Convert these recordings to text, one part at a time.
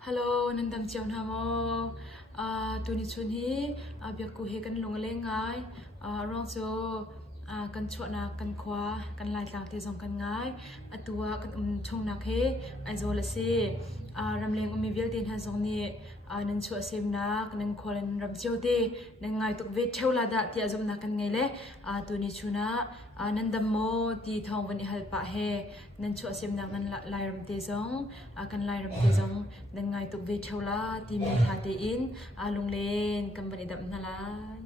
Hello, nan dam chiang hamo. Tuni chun hi biak ku he kan lung le ngai. Rong cho kan chuat na kan khwa kan lai tlang te zong kan ngai. Atua kan chong nak he ai zo la se. Ramleng umi vel tin ha zong ni nan chuat sem nak nan kholen ram chiu te nan ngai tuk ve theula da ti azum na kan ngai le. Tuni chuna nan dam mo ti thong ban hal pa he nan chuat sem nak nan lai ram te zong kan lai ram te zong nan ngai tuk ve theula ti mi tha te in lung len kan ban idam na lai.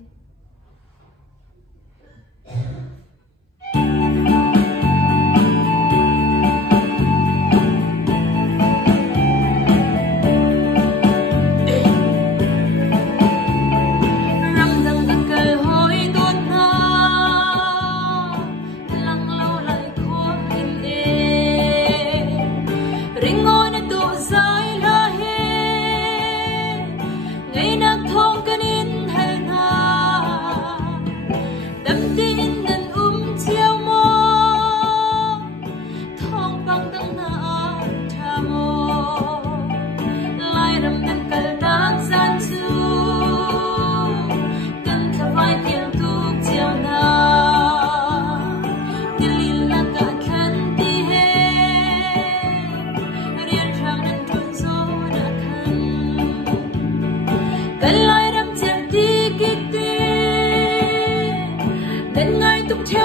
Hãy subscribe